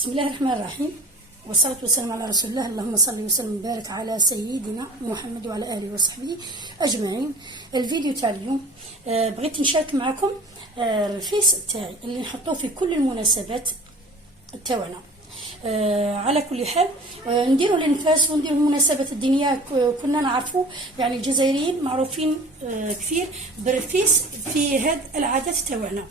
بسم الله الرحمن الرحيم، والصلاة والسلام على رسول الله. اللهم صل وسلم وبارك على سيدنا محمد وعلى آله وصحبه أجمعين. الفيديو تاع اليوم بغيت نشارك معكم الفيس تاعي اللي نحطوه في كل المناسبات تاعنا. على كل حال نديروا الانفاس ونديروا المناسبات الدينيه. كنا نعرفوا يعني الجزائريين معروفين كثير بالرفيس في هاد العادات تاعنا.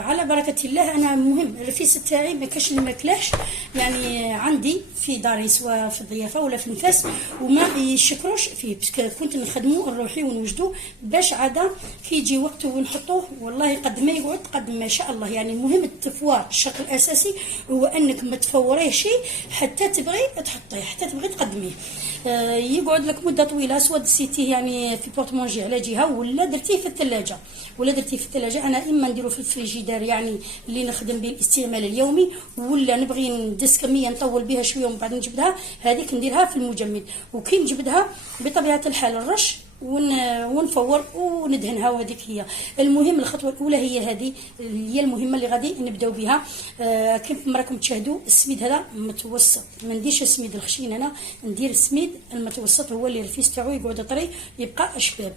على بركه الله انا مهم الرفيس تاعي ما كاش اللي ماكلاش يعني عندي في داري سواء في الضيافه ولا في النفاس وما يشكروش فيه، باسكو كنت نخدموا نروحي ونوجدوا باش عاده كي يجي وقته ونحطوه والله قد ما يقعد قد ما شاء الله. يعني المهم التفوار، الشرط الاساسي هو انك ما تفوريه شيء حتى تبغي تحطيه حتى تبغي تقدميه. يقعد لك مده طويله، سواء دسيتيه يعني في بورتمونجي على جهه ولا درتيه في الثلاجه. انا اما نديرو في الفريجيدار يعني اللي نخدم به الاستعمال اليومي، ولا نبغي ندس كميه نطول بها شويه ومن بعد نجبدها، هذيك نديرها في المجمد. وكي نجبدها بطبيعه الحال الرش ونفور وندهنها، وهذيك هي المهم. الخطوه الاولى هي هذه هي المهمه اللي غادي نبداو بها. كيف راكم تشاهدوا السميد هذا متوسط، ما نديرش السميد الخشين، انا ندير السميد المتوسط هو اللي الرفيس تاعو يقعد طري يبقى اشباب.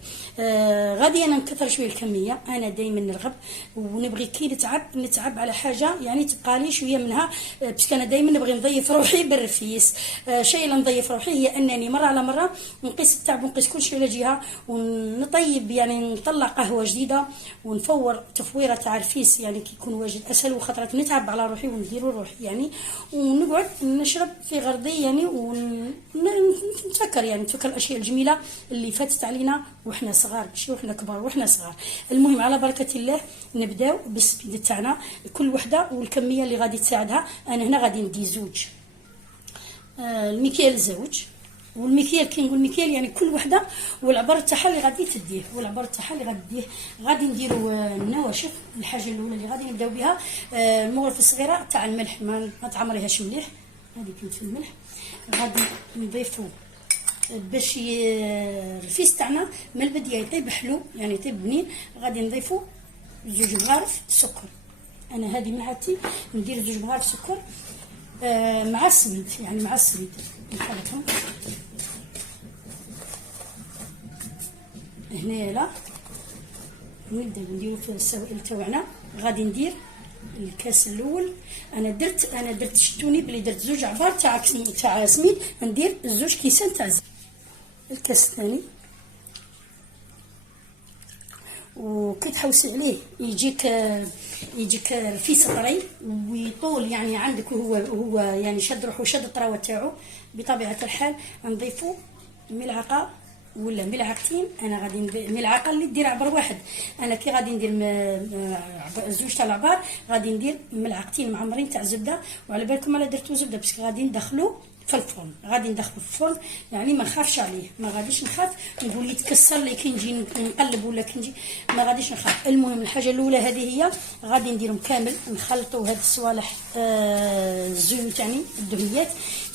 غادي انا نكثر شويه الكميه، انا دائما نرغب ونبغي كي نتعب على حاجه يعني تبقى لي شويه منها، باسكو انا دائما نبغي نضيف روحي بالرفيس. الشيء اللي نضيف روحي هي انني مره على مره نقيس التعب ونقيس كل شيء على جهه ونطيب، يعني نطلع قهوه جديده ونفور تفويره تاع الرفيس يعني كي يكون واجد اسهل. وخطرات نتعب على روحي ونديرو روحي يعني ونقعد نشرب في غرضي يعني ونتفكر يعني نتفكر الاشياء الجميله اللي فاتت علينا وحنا صغار، ماشي وحنا كبار وحنا صغار. المهم على بركه الله نبداو بالسبيد تاعنا كل وحده والكميه اللي غادي تساعدها. انا هنا غادي ندي زوج المكيال زوج، والمكيال كي نقول مكيال يعني كل وحده والعبار تاعها اللي غادي تديه، غادي نديروا النواشف. الحاجه الاولى اللي غادي نبداو بها المغرفه الصغيره تاع الملح، ما تعمريهاش مليح، هذه كاين في الملح. غادي نضيفوا باش الرفيس تاعنا من البدايه يطيب حلو يعني يطيب بنين، غادي نضيفوا زوج مغارف سكر. انا هذه معاتي ندير زوج مغارف سكر مع السميد، يعني مع السميد نخلطهم هنا. لا نبدا نديرو في السوائل تاعنا. غادي ندير الكاس الاول، انا درت شتوني بلي درت زوج عبار تاع سميد، ندير زوج كيسان تاع زيت. الكاس الثاني، وكي تحوسي عليه يجيك رفيس طري ويطول يعني عندك، وهو يعني شد روحو شد الطراوه تاعو. بطبيعه الحال نضيفو ملعقه ولا ملعقتين. انا غادي ملعقه اللي دير عبر واحد، انا كي غادي ندير زوج تاع العبار غادي ندير ملعقتين معمرين تاع زبده. وعلى بالكم انا درتو زبده بس غادي ندخلو في الفرن، يعني ما نخافش عليه، ما غاديش نخاف نقول يتكسر لي كي نجي نقلب ولا كي نجي، ما غاديش نخاف. المهم الحاجه الاولى هذه هي غادي نديرهم كامل، نخلطوا هاد الصوالح الزيوت يعني الدهنيات،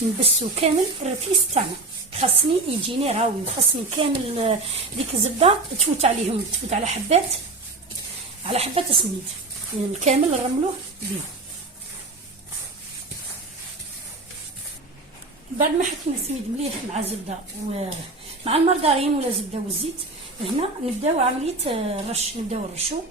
نبسوا كامل الرفيس تاعنا. خاصني يجيني راوي، خاصني كامل ديك الزبده تفوت عليهم، تفوت على حبات السميد كامل نرملوه بهم. بعد ما حطينا السميد مليح مع الزبده ومع المارغرين ولا الزبده والزيت، هنا نبداو عمليه الرش، نبداو نرشو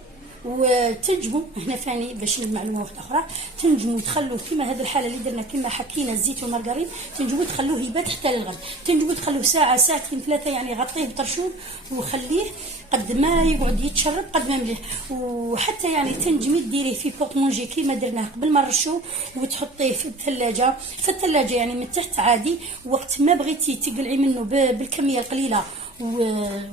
وتنجموا هنا ثاني باش المعلومه واحده اخرى، تنجموا تخلوه كيما هذه الحاله اللي درنا كيما حكينا الزيت والمارغرين، تنجموا تخلوه يبات حتى للغد، تنجموا تخلوه ساعه ساعتين ثلاثه يعني غطيه بطرشول وخليه قد ما يقعد يتشرب قد ما مليح. وحتى يعني تنجمي ديريه في بورتمونجي كيما درناه قبل ما نرشوه وتحطيه في الثلاجه يعني من تحت عادي، وقت ما بغيتي تقلعي منه بالكميه القليله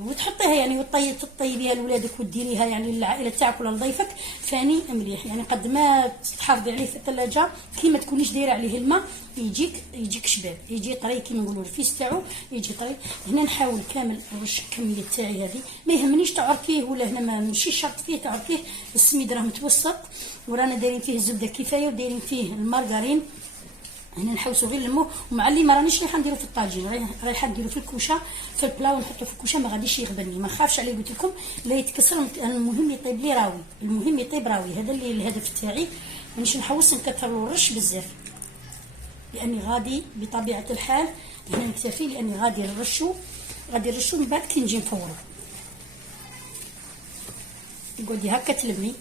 وتحطيها يعني وتطيبيها لولادك وديريها يعني للعائله تاعك ولا لضيفك ثاني مليح. يعني قد ما تحافظي عليه في الثلاجه كيما تكونيش دايره عليه الماء يجيك شباب، يجي طري كيما نقولوا الرفيس تاعو يجي طري. هنا نحاول كامل نرش الكميه تاعي هذه، ما يهمنيش تعرفيه ولا هنا ماشي شرط فيه تعرفيه. السميد راه متوسط ورانا دايرين فيه الزبده كفايه ودايرين فيه المارغرين. هنا نحوسوا غير المو، ومع اللي ما رانيش رايحه نديرو في الطاجين، رايحه نديرو في الكوشه في البلا ونحطو في الكوشه، ما غاديش يغبني، ما نخافش عليه. قلت لكم لا يتكسر، المهم يطيب لي راوي، المهم يطيب راوي، هذا اللي الهدف تاعي. مانيش نحوس نكثر له الرش بزاف، لاني غادي بطبيعه الحال هنا نكتفي، لاني غادي نرشو من بعد كي نجي نفورو. قعدي هكا تلمي.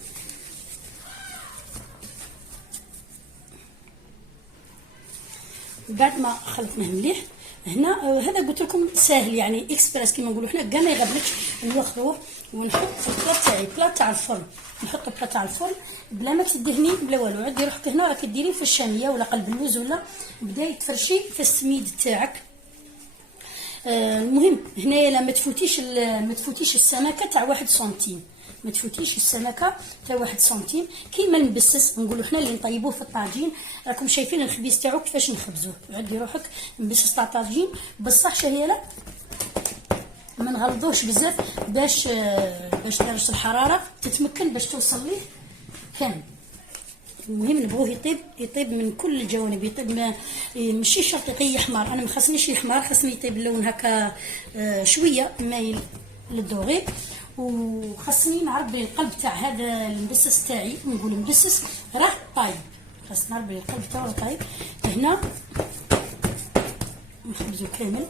بعد ما خلطناه مليح هنا، هذا قلت لكم ساهل يعني اكسبريس كيما نقولوا حنا، كاع ما يغبنكش. نوخروه ونحط في البلا تاعي، بلا تاع الفرن، نحط بلا تاع الفرن بلا ما تدهني بلا والو. عدي روحك هنا راك ديري في الشاميه ولا قلب اللوز، ولا بداي تفرشي في السميد تاعك. المهم هنايا لا ما تفوتيش السمكه تاع 1 سنتيم، ما تفوتيش السمكه تاع 1 سنتيم. كيما المبسس نقولوا حنا اللي نطيبوه في الطاجين، راكم شايفين الخبيز تاعو كيفاش نخبزوه. عدي روحك مبسس تاع الطاجين بصح شهيله ما نغلظوش بزاف باش درجه الحراره تتمكن باش توصل ليه كامل. المهم نبغوه يطيب من كل الجوانب، يطيب ماشي شرط يطيب حمار، انا ما خاصنيش يحمر، خاصني يطيب اللون هكا شويه مايل للدوغي. وخاصني نعرف بلي القلب تاع هذا المبسس تاعي، نقول مبسس راه طايب، خاصنا نعرف بلي القلب تاعو راه طايب. هنا نخبزو كامل،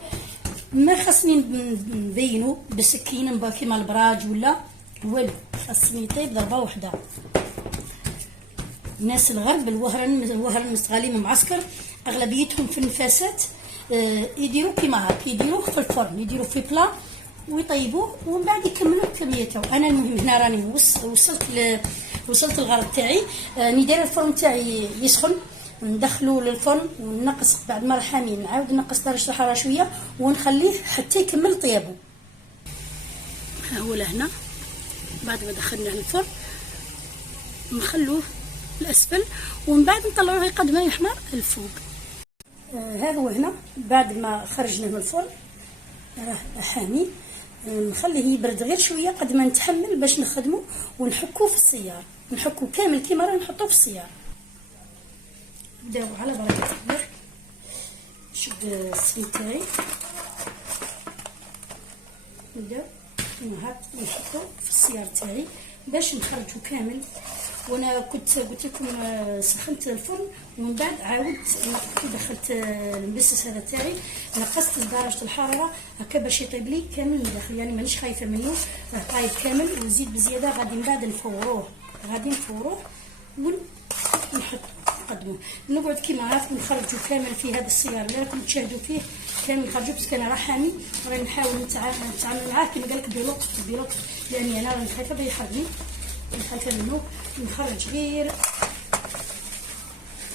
ما خاصني نبينو بسكين كيما البراج ولا والو، خاصني يطيب ضربه وحده. الناس الغرب الوهران مستغالين معسكر اغلبيتهم في النفاسات يديروا كيما هكا، يديروه في الفرن، يديروه في بلا ويطيبوه ومن بعد يكملوا الكميه تاعو. انا المهم هنا راني وصلت الغرض تاعي. ندير الفرن تاعي يسخن، ندخلو للفرن وننقص بعد ما رحامي، نعاود نقص درجه الحراره شويه ونخليه حتى يكمل طيابو. ها هو لهنا بعد ما دخلناه للفرن نخلوه الاسفل ومن بعد نطلعوه قد ما يحمر الفوق. هذا هو هنا بعد ما خرجناه من الفرن راه حامي، نخليه يبرد غير شويه قد ما نتحمل باش نخدمه ونحكوه في السيار، نحكوه كامل كيما راه نحطوه في السيار. نبداو على بركه الله. نشد السميد تاعي، نبداو نحطو في السيار تاعي باش نخرجو كامل. وانا كنت قلت لكم سخنت الفرن ومن بعد عاودت دخلت المبسس هذا تاعي، نقصت درجه الحراره هكا باش يطيب لي كامل من الداخل، يعني مانيش خايفه منه، راه طايب كامل. وزيد بزياده غادي من بعد نفوروه ونحطو نقدموه. نقعد كيما هاك نخرجو كامل في هذا السيار اللي راكم تشاهدوا فيه كامل، نخرجو بس كان راه حامي، راني نحاول نتعامل معاه كيما قالك بلطف، لاني انا راني خايفه باه يحرقني، خايفه منه. نخرج غير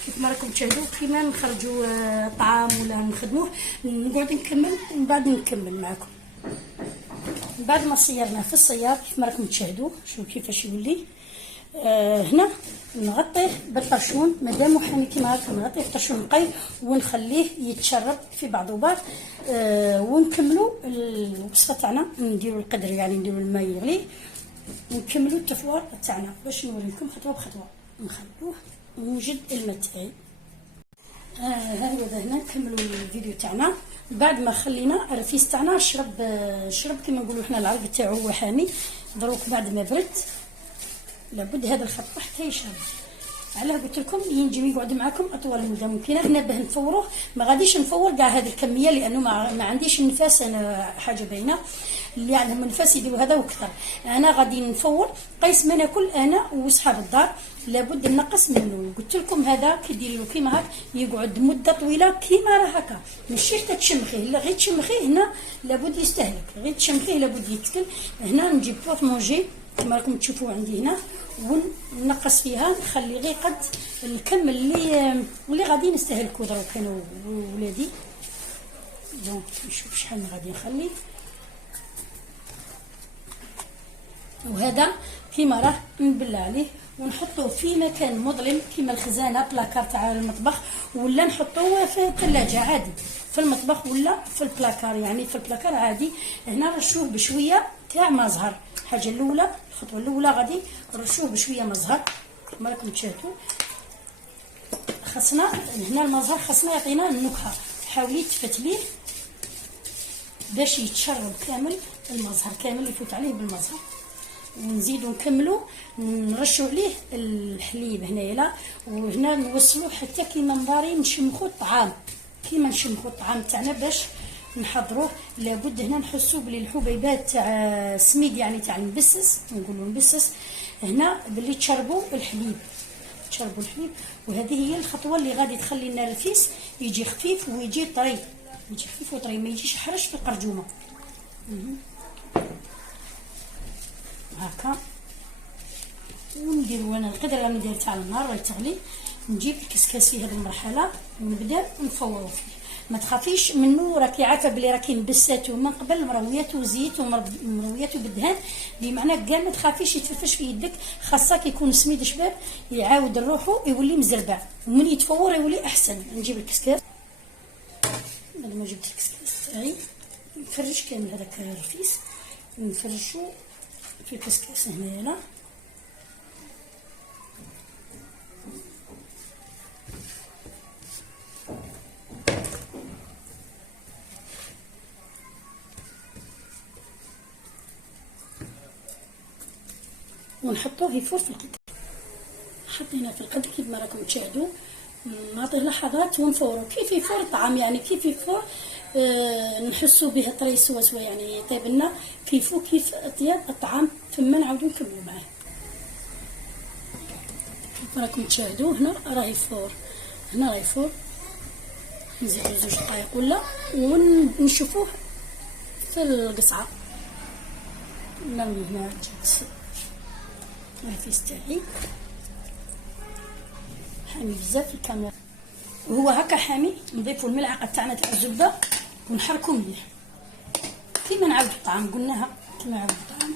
كيف ما راكم تشاهدوا كيما نخرجوا طعام ولا نخدموه. نقعد نكمل ومن بعد نكمل معكم. بعد ما صيرناه في السيار كيف ما راكم تشاهدوا شوف كيفاش يولي. هنا نغطيه بالطرشون، مادام حامي كيما هكا نغطيه بالطرشون نقي ونخليه يتشرب في بعضو بعض. ونكملوا الوصفه تاعنا، نديروا القدر يعني نديروا الماء يغلي ونكملوا التفوار تاعنا باش نوريكم خطوه بخطوه. نخلوه ونوجد الماء تاعي. ها هو هنا نكملوا الفيديو تاعنا. بعد ما خلينا الرفيس تاعنا شرب كيما نقولوا حنا العرق تاعو هو حامي، دروك بعد ما برد لابد هذا الخط حتى يشرب. علاه قلت لكم ينجم يقعد معكم اطول مده ممكنه. هنا باه نفوروه ما غاديش نفور كاع هذه الكميه لانه ما عنديش النفاس، انا حاجه باينه اللي عندهم النفاس يديروا هذا وكثر. انا غادي نفور قيس ما ناكل انا وصحاب الدار، لابد نقص منه. قلت لكم هذا كي ديري له كيما هاك يقعد مده طويله كيما راه هكا، ماشي حتى تشمخيه، لا غير تشمخيه هنا لابد يستهلك، غير تشمخيه لابد يتكل. هنا نجيب بوط مونجي كما راكم تشوفوا عندي هنا ونقص فيها، نخلي غير قد الكم اللي غادي نستهلكو دروك انا وولادي. دونك نشوف شحال غادي نخلي. وهذا كيما راه نبلع عليه ونحطوه في مكان مظلم كيما الخزانه بلاكار تاع المطبخ، ولا نحطوه في الثلاجه عادي في المطبخ ولا في البلاكار، يعني في البلاكار عادي. هنا نرشوه بشويه تاع ما زهر. الحاجه الاولى الخطوه الاولى غادي نرشوه بشويه ما زهر كما راكم تشاهدوا. خاصنا هنا المزهر خاصنا يعطينا النكهه، حاولي تفتليه باش يتشرب كامل المزهر كامل يفوت عليه بالمزهر. ونزيدو نكملو نرشو عليه الحليب هنايا لا، وهنا نوصلوه حتى كيما مباري نشمخو الطعام، كيما نشمخو الطعام تاعنا باش نحضروه. لابد هنا نحسو بلي الحبيبات تاع سميد يعني تاع المبسس، نقولو المبسس هنا باللي تشربوا الحليب، تشربوا الحليب. وهذه هي الخطوه اللي غادي تخلي لنا الرفيس يجي خفيف ويجي طري، يجي خفيف وطري، ما يجيش حرش في القرجومه. هكا ونديرو انا القدر اللي ندير تاع النار راهي تغلي، نجيب الكسكاس في هذه المرحله ونبدا نفورو فيه. ما تخافيش منه، راكي عارفه بلي راكي مبساتو من قبل مروياتو زيت ومروياتو بالدهان، بمعنى كاع ما تخافيش يتفرفش في يدك، خاصه كي يكون سميد شباب يعاود روحو يولي مزربع، ومن يتفور يولي احسن. نجيب الكسكاس، بعد ما جبت الكسكاس تاعي نفرش كامل هذاك الرفيس، نفرشو في الكسكاس هنايا ونحطوه يفور في القدر. حطينا في القدر كيما راكم تشاهدوا، نعطيه لحظات ونفورو. كيف يفور الطعام يعني كيف يفور نحسوا به طري سوا سوا، يعني يطيب لنا كيف اطياب الطعام، ثم نعاودو نكملوا معاه. راكم تشاهدوا هنا راه يفور، هنا راه يفور. نزيدو 2 دقائق ولا ونشوفوه في القصعه. نرمي هنا جبت الرفيس تاعي حامي بزاف الكاميرا، وهو هكا حامي. نضيفو الملعقه تاعنا تاع الزبده ونحركو مليح كيما نعاودو الطعام، قلناها كيما نعاودو الطعام.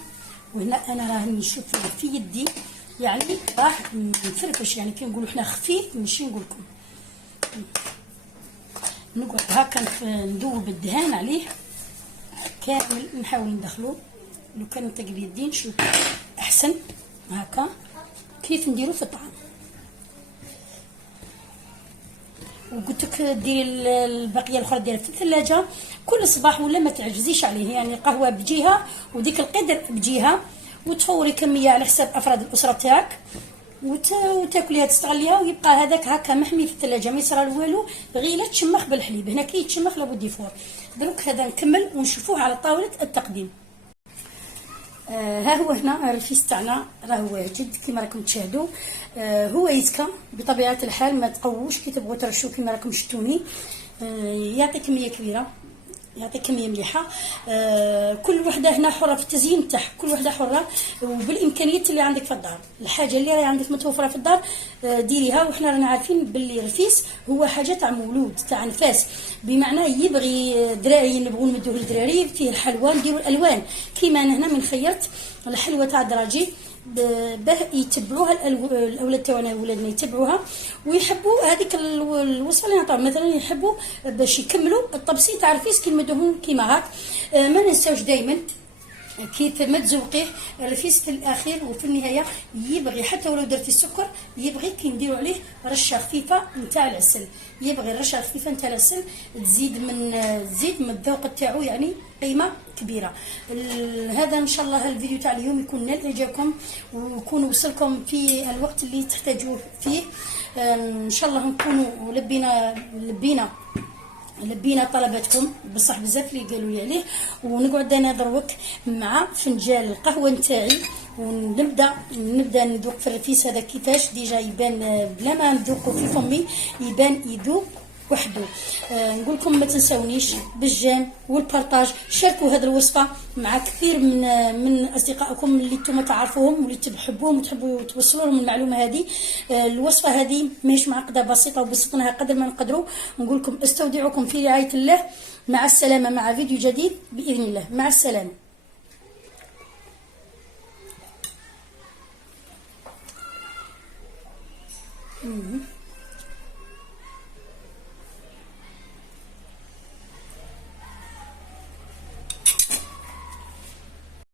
وهنا انا راه نشوف في يدي يعني راح نفرفش، يعني كي نقولوا حنا خفيف ماشي نقولكم. نقعد هكا ندوب الدهان عليه كامل، نحاول ندخلو. لو كان نتقل يدين شوف احسن. هكا كيف نديرو في الطعام. وقلت لك ديري البقيه الاخرى ديرها في الثلاجه كل صباح، ولا ما تعجزيش عليه، يعني قهوه بجهه وديك القدر بجهه، وتفوري كميه على حساب افراد الاسره تاعك، وتاكليها تستغليها، ويبقى هذاك هكا محمي في الثلاجه ما يصرى والو، غير لا تشمخ بالحليب. هنا كي يتشمخ لابد يفور. دروك هذا نكمل ونشوفوه على طاوله التقديم. ها هو هنا الرفيس تاعنا راه واجد كيما راكم تشاهدوا. هو يتكا بطبيعه الحال، ما تقووش كي تبغوا ترشوا كيما راكم شفتوني. يعطي كميه كبيره، يعطي كميه مليحه. كل وحده هنا حره في التزيين تاعها، كل وحده حره وبالامكانيات اللي عندك في الدار. الحاجه اللي راهي عندك متوفره في الدار ديريها. وحنا رانا عارفين باللي الرفيس هو حاجه تاع مولود تاع نفاس، بمعنى يبغي دراري نبغوا نمدوه للدراري. فيه الحلوى نديروا الالوان، كيما انا هنا من خيرت الحلوى تاع دراجي باه يتبعوها الاولاد تاعنا، ولادنا يتبعوها ويحبوا هذيك الوصفه اللي نعطيهم. مثلا يحبوا باش يكملوا الطبسي تاع الرفيس كي نمدوهم كيما هاك. ما ننساوش دائما كيف ما تزوقيه الرفيس في الاخير وفي النهايه يبغي حتى ولو درتي السكر، يبغي كي نديروا عليه رشه خفيفه نتاع العسل، يبغي رشه خفيفه نتاع العسل تزيد من الذوق تاعو، يعني قيمه كبيره. هذا ان شاء الله الفيديو تاع اليوم يكون نال اعجابكم ويكون وصلكم في الوقت اللي تحتاجوه فيه. ان شاء الله نكونوا لبينا طلباتكم، بصح بزاف اللي قالوا لي عليه. ونقعد انا دروك مع فنجان القهوه نتاعي، ونبدا نذوق في الرفيس هذا كيفاش ديجا يبان بلا ما نذوقه في فمي، يبان يذوق وحده. نقول لكم ما تنساونيش بالجيم والبارطاج، شاركوا هذه الوصفه مع كثير من اصدقائكم اللي نتوما تعرفوهم واللي تحبوهم وتحبوا توصلوا لهم المعلومه هذه. الوصفه هذه ماهيش معقده، بسيطه وبسطناها قدر ما نقدروا. نقول لكم استودعكم في رعايه الله. مع السلامه مع فيديو جديد باذن الله. مع السلامه.